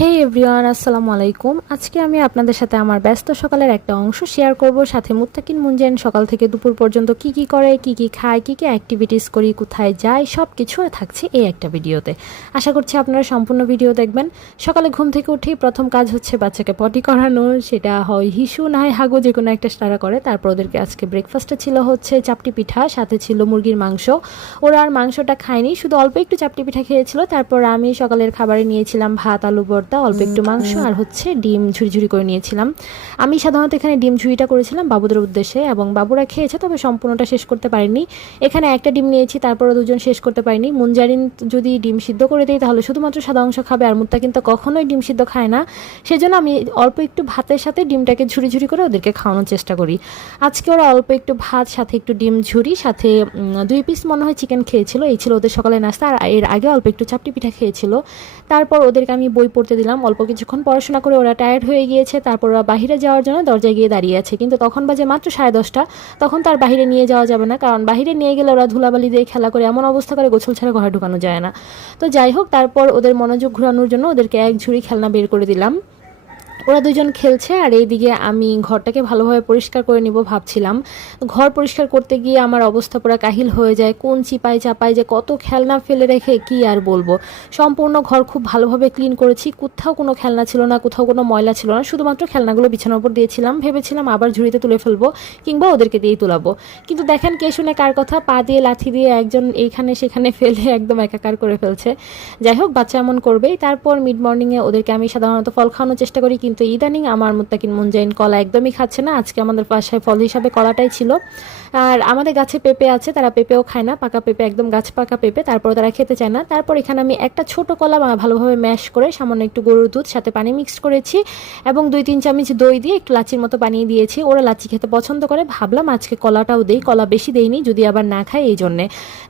হে everyone আসসালামু আলাইকুম। আজকে আমি আপনাদের সাথে আমার ব্যস্ত সকালের একটা অংশ শেয়ার করব। সাথে মুত্তাকিন মুনজাইন সকাল থেকে দুপুর পর্যন্ত কি কি করে, কি কি খায়, কি কি অ্যাক্টিভিটিস করি, কোথায় যায় সব কিছু থাকছে এই একটা ভিডিওতে। আশা করছি আপনারা সম্পূর্ণ ভিডিও দেখবেন। সকালে ঘুম থেকে উঠেই প্রথম কাজ হচ্ছে বাচ্চাকে পটি করানো। সেটা হয় হিসু, না হয় হাগু, যে কোনো একটা তারা করে। তারপর ওদেরকে আজকে ব্রেকফাস্টে ছিল হচ্ছে চাপটি পিঠা, সাথে ছিল মুরগির মাংস। ওরা আর মাংসটা খায়নি, শুধু অল্প একটু চাপটি পিঠা খেয়েছিল। তারপর আমি সকালের খাবারে নিয়েছিলাম ভাত, আলু ভর্তা অল্প একটু মাংস আর হচ্ছে ডিম ঝুড়ি ঝুড়ি করে নিয়েছিলাম। আমি সাধারণত এখানে ডিম ঝুড়িটা করেছিলাম বাবুদের উদ্দেশ্যে এবং বাবুরা খেয়েছে তবে সম্পূর্ণটা শেষ করতে পারেনি। এখানে একটা ডিম নিয়েছি তারপরে দুজন শেষ করতে পারিনি। মুনজারিন যদি ডিম সিদ্ধ করে দিই তাহলে শুধুমাত্র সাদা অংশ খাবে আর মুত্তা কিন্তু কখনোই ডিম সিদ্ধ খায় না। সেজন্য আমি অল্প একটু ভাতের সাথে ডিমটাকে ঝুড়ি ঝুড়ি করে ওদেরকে খাওয়ানোর চেষ্টা করি। আজকে ওরা অল্প একটু ভাত সাথে একটু ডিম ঝুড়ি সাথে দুই পিস মনে হয় চিকেন খেয়েছিল। এই ছিল ওদের সকালে নাস্তা। আর এর আগে অল্প একটু চাপটি পিঠা খেয়েছিল। তারপর ওদেরকে আমি বই পড়তে দিলাম। অল্প কিছুক্ষণ পড়াশোনা করে ওরা টায়ার্ড হয়ে গিয়েছে। তারপর ওরা বাহিরে যাওয়ার জন্য দরজায় গিয়ে দাঁড়িয়ে আছে। কিন্তু তখন বাজে মাত্র সাড়ে দশটা। তখন তার বাহিরে নিয়ে যাওয়া যাবে না। কারণ বাহিরে নিয়ে গেলে ওরা ধুলাবালি দিয়ে খেলা করে, এমন অবস্থা করে গোছল ছাড়া ঘরে ঢুকানো যায় না। তো যাই হোক, তারপর ওদের মনোযোগ ঘোরানোর জন্য ওদেরকে এক ঝুড়ি খেলনা বের করে দিলাম। ওরা দুজন খেলছে আর এইদিকে আমি ঘরটাকে ভালোভাবে পরিষ্কার করে নিব ভাবছিলাম। ঘর পরিষ্কার করতে গিয়ে আমার অবস্থা পুরো কাহিল হয়ে যায়, কোন চিপায় চাপায় যে কত খেলনা ফেলে রেখে কি আর বলব। সম্পূর্ণ ঘর খুব ভালোভাবে ক্লিন করেছি, কোথাও কোনো খেলনা ছিল না, কোথাও কোনো ময়লা ছিল না, শুধুমাত্র খেলনাগুলো বিছানার উপর দিয়েছিলাম, ভেবেছিলাম আবার ঝুড়িতে তুলে ফেলব কিংবা ওদেরকে দিয়েই তুলাবো। কিন্তু দেখেন কে শুনে কার কথা, পা দিয়ে, লাথি দিয়ে একজন এইখানে সেখানে ফেলে একদম একাকার করে ফেলছে। যাই হোক, বাচ্চা এমন করবেই। তারপর মিড মর্নিংয়ে ওদেরকে আমি সাধারণত ফল খাওয়ানোর চেষ্টা করি, কিন্তু ইদানিং আমার মুত্তাকিন মুনজাইন কলা একদমই খাচ্ছে না। আজকে আমাদের বাসায় ফল হিসাবে কলাটাই ছিল। আর আমাদের গাছে পেঁপে আছে, তারা পেঁপেও খায় না, পাকা পেঁপে একদম গাছ পাকা পেঁপে, তারপর তারা খেতে চায় না। তারপর এখানে আমি একটা ছোট কলা ভালোভাবে ম্যাশ করে সামান্য একটু গরুর দুধ, সাথে পানি মিক্সড করেছি এবং দুই তিন চামচ দই দিয়ে একটু লাচির মতো বানিয়ে দিয়েছি। ওরা লাচি খেতে পছন্দ করে, ভাবলাম আজকে কলাটাও দেই, কলা বেশি দেইনি, যদি আবার না খায় এই জন্যে।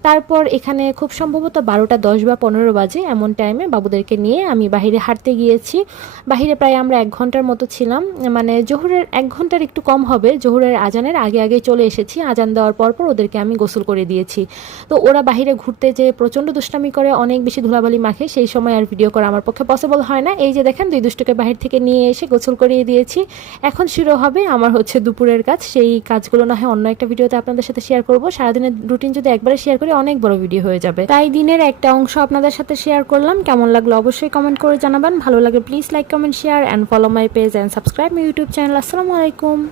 তারপর এখানে খুব সম্ভবত বারোটা দশ বা পনেরো বাজে এমন টাইমে বাবুদেরকে নিয়ে আমি বাহিরে হাঁটতে গিয়েছি। বাহিরে প্রায় আমরা এক ঘণ্টার মতো ছিলাম। মানে জোহরের এক ঘণ্টার একটু কম হবে। জোহরের আজানের আগে আগে চলে এসেছি। আজান দেওয়ার পর পর ওদেরকে আমি গোসল করে দিয়েছি। তো ওরা বাহিরে ঘুরতে যে প্রচণ্ড দুষ্টামি করে, অনেক বেশি ধুলাবালি মাখে। সেই সময় আর ভিডিও করা আমার পক্ষে পসিবল হয় না। এই যে দেখেন, দুই দুষ্টকে বাহির থেকে নিয়ে এসে গোসল করিয়ে দিয়েছি। এখন শুরু হবে আমার হচ্ছে দুপুরের কাজ। সেই কাজগুলো না হয় অন্য একটা ভিডিওতে আপনাদের সাথে শেয়ার করব। সারাদিনের রুটিন যদি একবারে শেয়ার করি, অনেক বড় ভিডিও হয়ে যাবে। তাই দিনের একটা অংশ আপনাদের সাথে শেয়ার করলাম। কেমন লাগল অবশ্যই কমেন্ট করে জানাবেন। ভালো লাগলে please like comment share and follow follow my page and subscribe my youtube channel. Assalamualaikum.